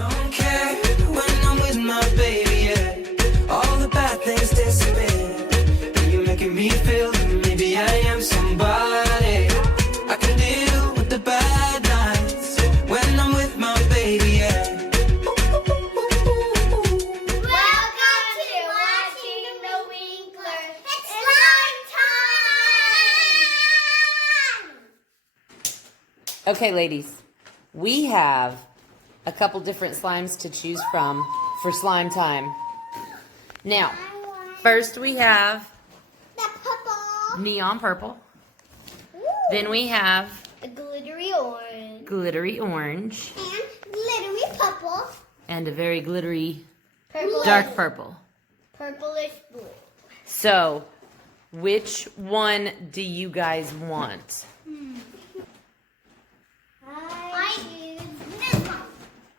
Don't care when I'm with my baby, yeah. All the bad things disappear. And you're making me feel that maybe I am somebody. I can deal with the bad nights when I'm with my baby, yeah. Welcome to watching the Winkler. It's slime time! Okay, ladies, we have a couple different slimes to choose from for slime time. Now, first we have The purple. neon purple. Then we have The glittery orange. glittery orange And glittery purple. and a very glittery Purple. dark purple. Purplish blue. So, which one do you guys want? I choose this one.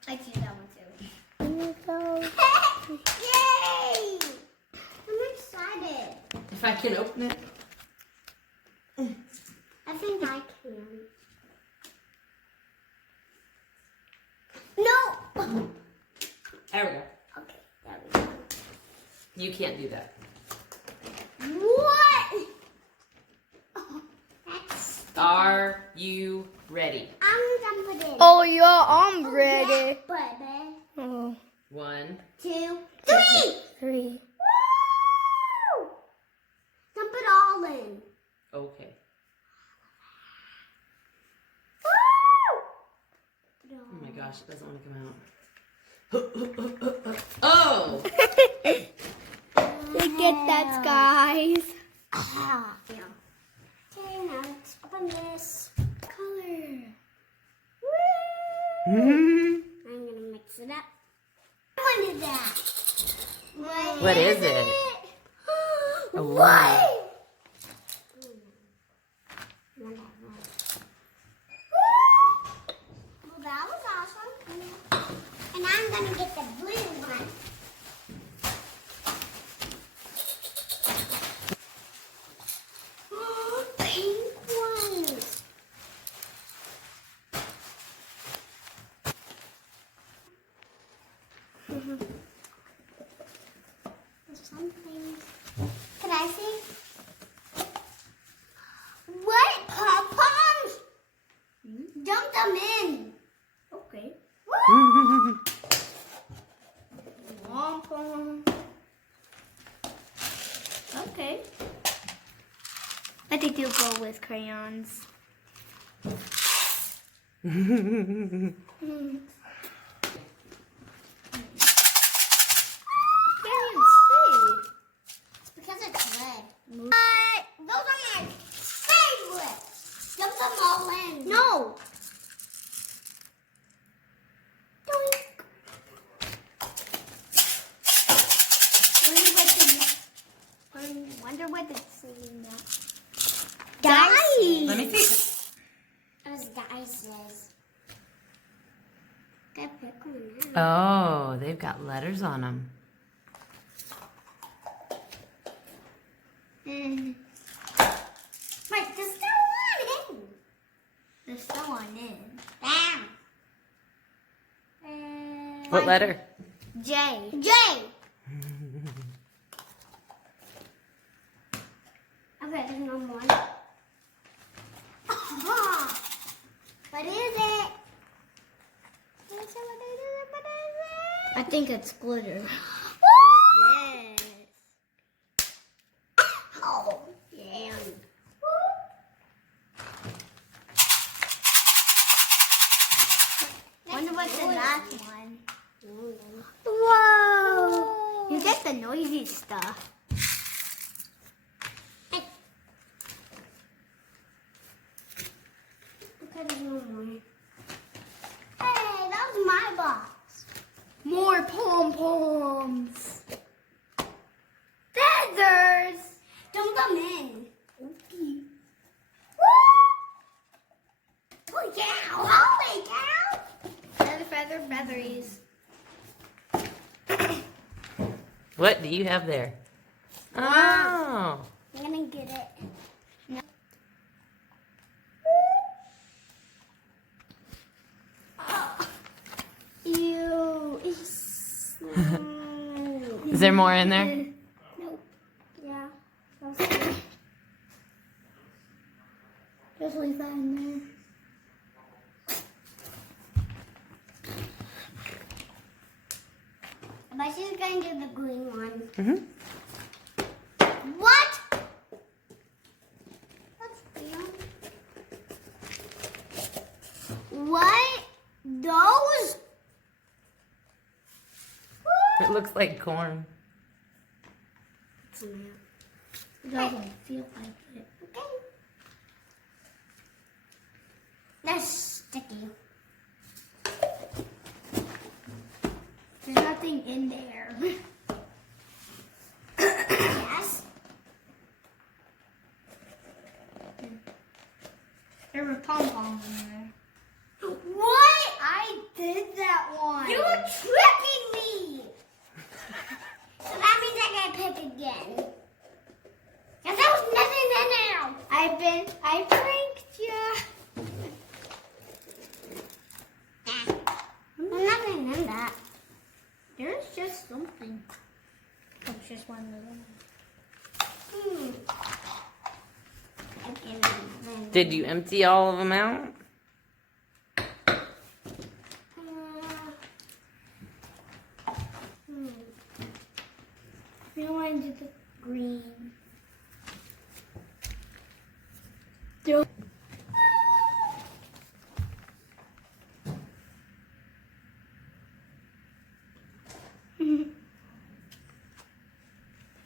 I choose that one too. Yay! I'm excited. If I can open it. I think I can. No! There we go. Okay, there we go. You can't do that. What? Oh, that's... Are you ready? I'm gonna put it in. Oh, yeah, I'm ready. Yeah, baby. Oh, 1, 2, 3! 3. Woo! Dump it all in. okay. Woo! Oh my gosh, it doesn't want to come out. Oh! Look at that, guys. Ah, yeah. Okay, now let's open this color. Woo! I'm gonna mix it up. What is that? What is it? What? Well, that was awesome. And I'm gonna get the blue one. Pink ones. Something. Can I see? What? Pom-poms? Dump them in. Okay. Woo! Pom-pom. Okay. I think you'll go with crayons. It's because it's red. Those are my favorites. Dump them all in. No. Wonder what it's saying now. Let me see. Those dices. Gotta pick one now. Oh, they've got letters on them. Wait, there's still one in. There's still one in. Bam. What letter? J. J. Okay, there's no more. What is it? I think it's glitter. Yes. Oh, yeah. Wonder what's the last one. Whoa. You get the noisy stuff. Okay, there's no more. Hey, that was my box. More pom-poms. Feathers. Dump them in. Okay. Oh, yeah. Holy cow. Featheries. What do you have there? Oh. I'm gonna get it. Ew. Is there more in there? Nope. Yeah. Okay. Just leave that in there. But she's going to do the green one. Mm-hmm. What? What's green? What? Those? It looks like corn. It doesn't feel like it. Okay. That's sticky. There's nothing in there. Yes. There were pom-poms in there. What? I did that one. You were tricking me. So that means I gotta pick again. Cause there was nothing in there. I pranked you. There's nothing in that. There's just something. It's just one little one. Did you empty all of them out? We don't want to do the green.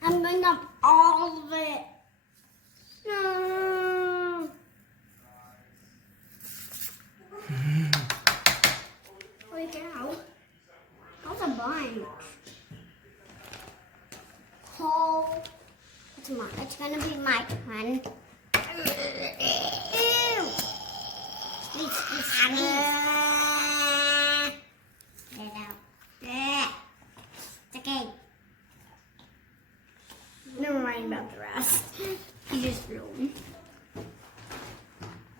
I'm going up all of it. No. Holy cow. That was a bunch. Oh, it's gonna be my turn. Ew. Squeeze. Get it out. It's okay. Never mind about the rest. You just ruined.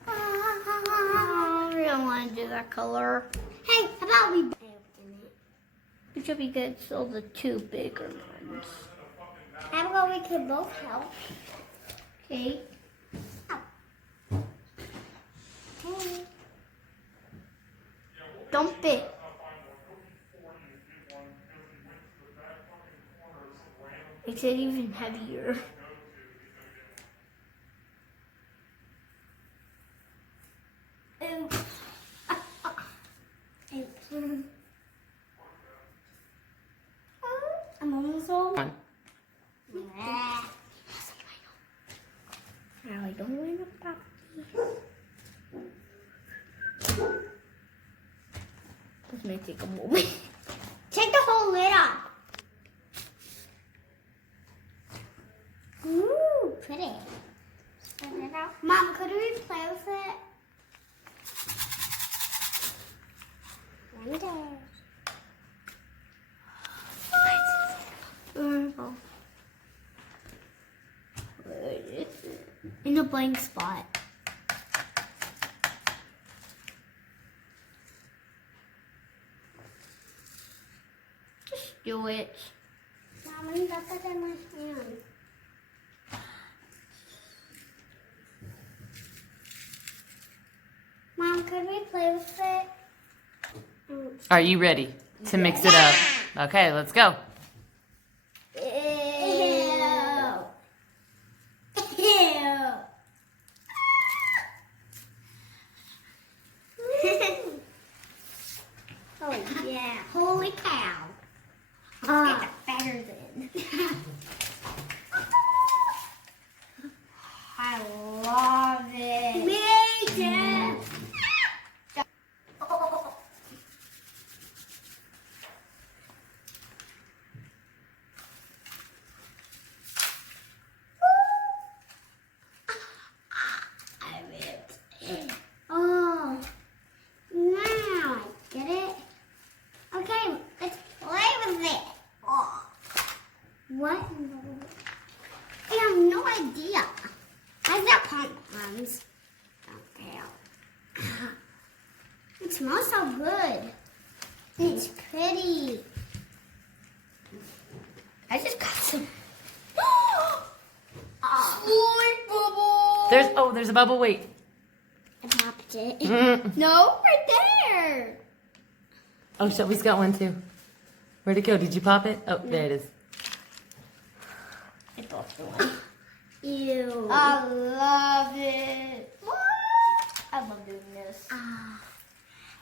I don't want to do that color. Hey, how about we open it? It should be good. So the two bigger ones. How about we could both help? Okay. Okay. Dump it. Makes it even heavier. Ew. I'm almost all. One. Now I don't want to pop these. This may take a moment. Take the whole lid off. Ooh, pretty. Spread it out. Mom, could we play with it? Wonder. In a blank spot. Just do it. Mom, I got that in my hand. Mom, could we play with it? Are you ready to mix it up? Okay, let's go. Ew. Ew. Oh yeah. Holy cow. Let's get the feathers in. I love it. Me too. Oh, now I get it. Okay, let's play with it. Oh. What? I have no idea. I got pom-poms. Okay. It smells so good. It's pretty. There's a bubble. Wait. I popped it. No, right there. Oh, Shelby's got one too. Where'd it go? Did you pop it? Oh, there it is. I popped the one. Ew. I love it. I love doing this.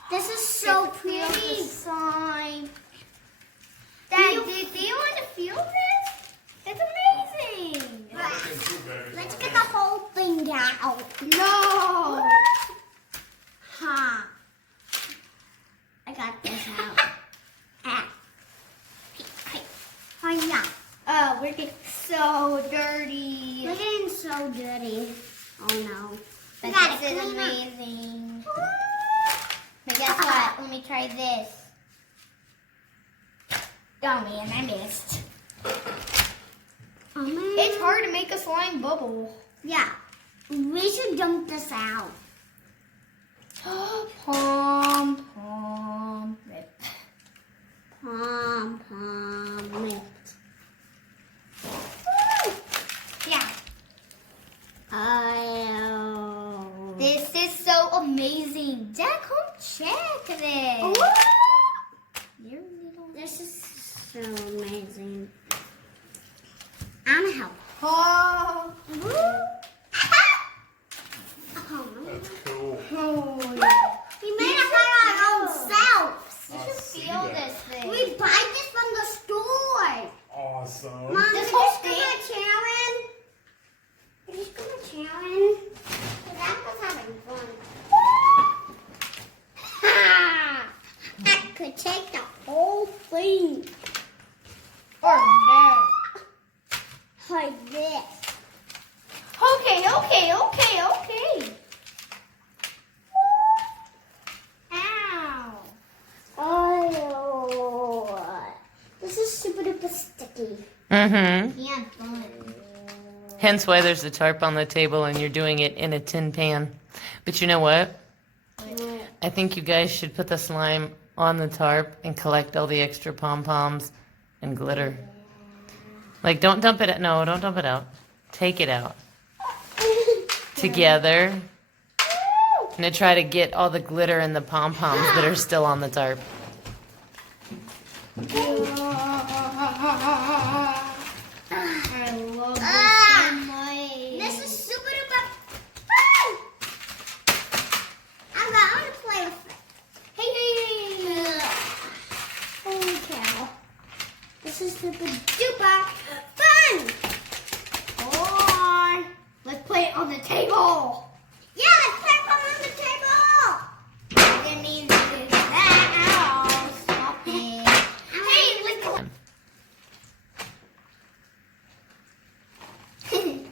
This is so Feel the pretty. slime. Dad, do you want to feel this? It's amazing. Let's get the whole thing down. No. Ha. I got this out. Oh yeah. Oh, we're getting so dirty. We're getting so dirty. Oh no. But We gotta this is clean up. amazing. But guess what? Let me try this. Oh man, I missed. Oh man. It's hard to make a slime bubble. Yeah. We should dump this out. Pom pom rip. Pom pom lift. Yeah. Oh. This is so amazing. Dad, come check this. Oh. Your little. This is so amazing. I'm gonna help. Oh. That's cool. Oh. We made it by our own selves. You should feel this thing. We buy this from the store. Awesome. Mom, This is whole this gonna thing? challenge? Is this gonna challenge? That was having fun. Ha! I could take the whole thing Or no. like this. Okay. Ow. Oh, this is super duper sticky. Mm-hmm. Yeah, fun. Hence why there's a tarp on the table and you're doing it in a tin pan. But you know what? I think you guys should put the slime on the tarp and collect all the extra pom-poms and glitter. Like, don't dump it out. No, don't dump it out. Take it out. Together. And to try to get all the glitter and the pom-poms that are still on the tarp. I love this Ah, so much. this is super duper fun. I'm gonna play with it. Hey. Holy cow. This is super duper fun. On. Let's play it on the table. Yeah, let's play it on the table. That means it's that. Ow. Stop it. Hey, let's go.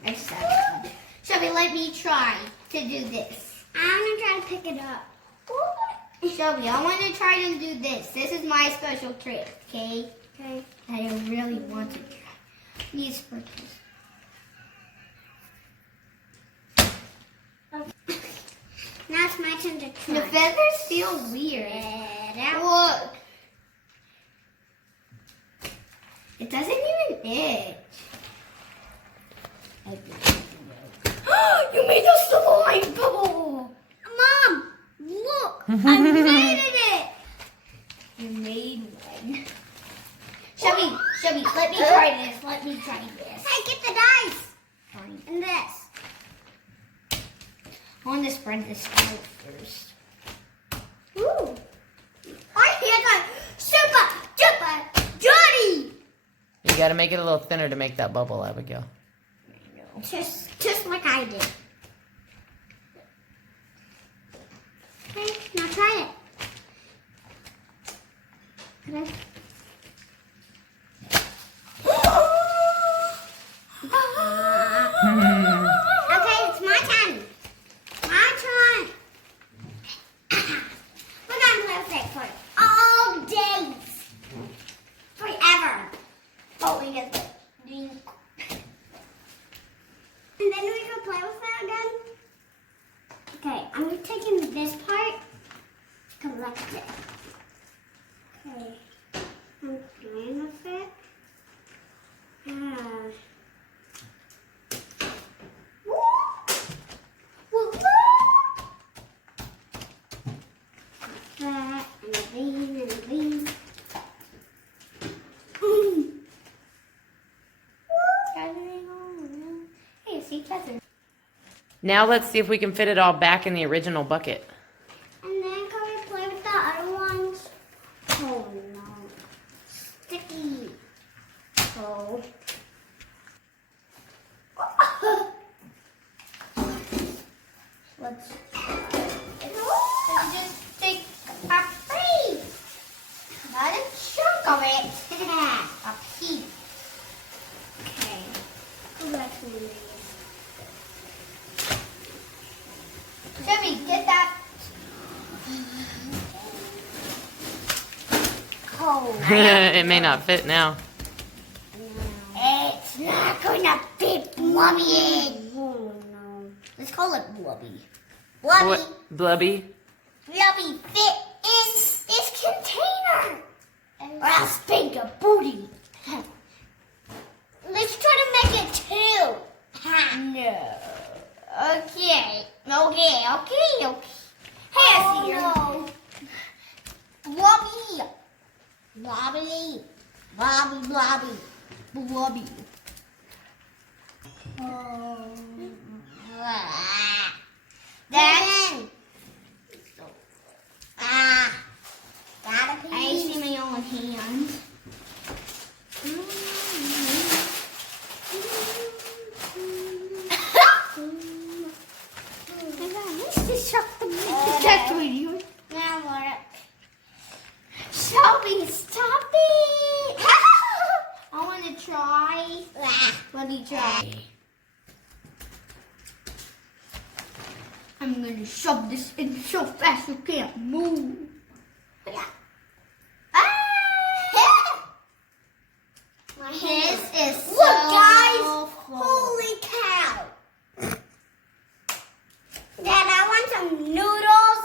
I just have fun. Shelby, let me try to do this. I'm gonna try to pick it up. Shelby, I want to try to do this. This is my special trick, okay? Okay. I really want to try. These sprinkles. Now it's my turn to try. The feathers feel weird. Look. It doesn't even itch. You made a slime bubble! Mom, look. I made it. You made one. Shelby, let me try this. Let me try this. Hey, get the dice. Fine. And this. I want to spread this out first. Ooh. Our hands are super duper dirty. You gotta make it a little thinner to make that bubble, Abigail. Just like I did. Okay, now try it. Okay. Okay, it's my turn. My turn. We're gonna play with it for all days. Forever. Oh, we get the And then we can play with it again. Okay, I'm taking this part, collect it. Okay, I'm playing with it. Now let's see if we can fit it all back in the original bucket. And then can we play with the other ones? Oh no. Sticky. Oh. Let's just take a piece. Not a chunk of it. A piece. okay. Go back to me. Shelby, get that. Oh. It may not fit now. It's not gonna fit Blubby. Oh no. Let's call it Blubby. Blubby. What? Blubby? Blubby, fit in this container. Or I'll spank a booty. Let's try to make it two. No. Okay. Okay. Hey, I see you. Blubby. Blobby. Blobby, blobby. Blubby. Then. Gotta pee. I see my own hand. Now what? Shelby, stop it! I want to try. Let me try. I'm gonna shove this in so fast you can't move. My This hand. is so Look, guys! full. Holy cow! Dad, I want some noodles.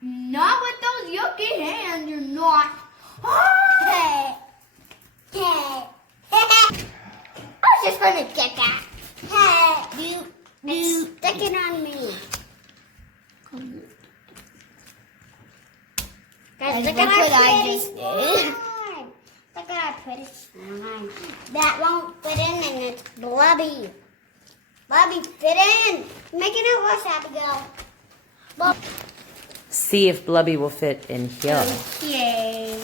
Not with those yucky hands, you're not. Hey. Hey. I was just gonna get that. Hey. Stick it on me. Guys, And look look at what our I pretty just did. slime. Look at our pretty slime. That won't fit in and it's blubby. Blubby, fit in. Making it worse, Abigail. See if Blubby will fit in here. Okay.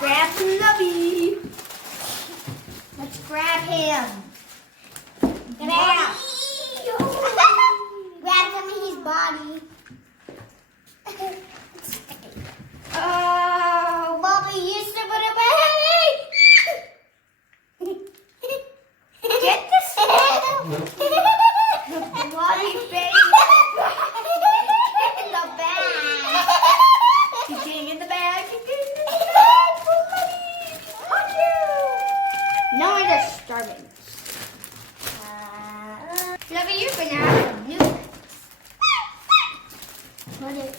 Grab Blubby. Let's grab him. Grab. Grab some of his body. Oh, Bobby, you step on my head. Get this head. Bobby, baby. In the bag. You can't get the bag. You can't get the bag. Bobby. On you. No one is starving. Bobby, you're gonna have some noodles. Put it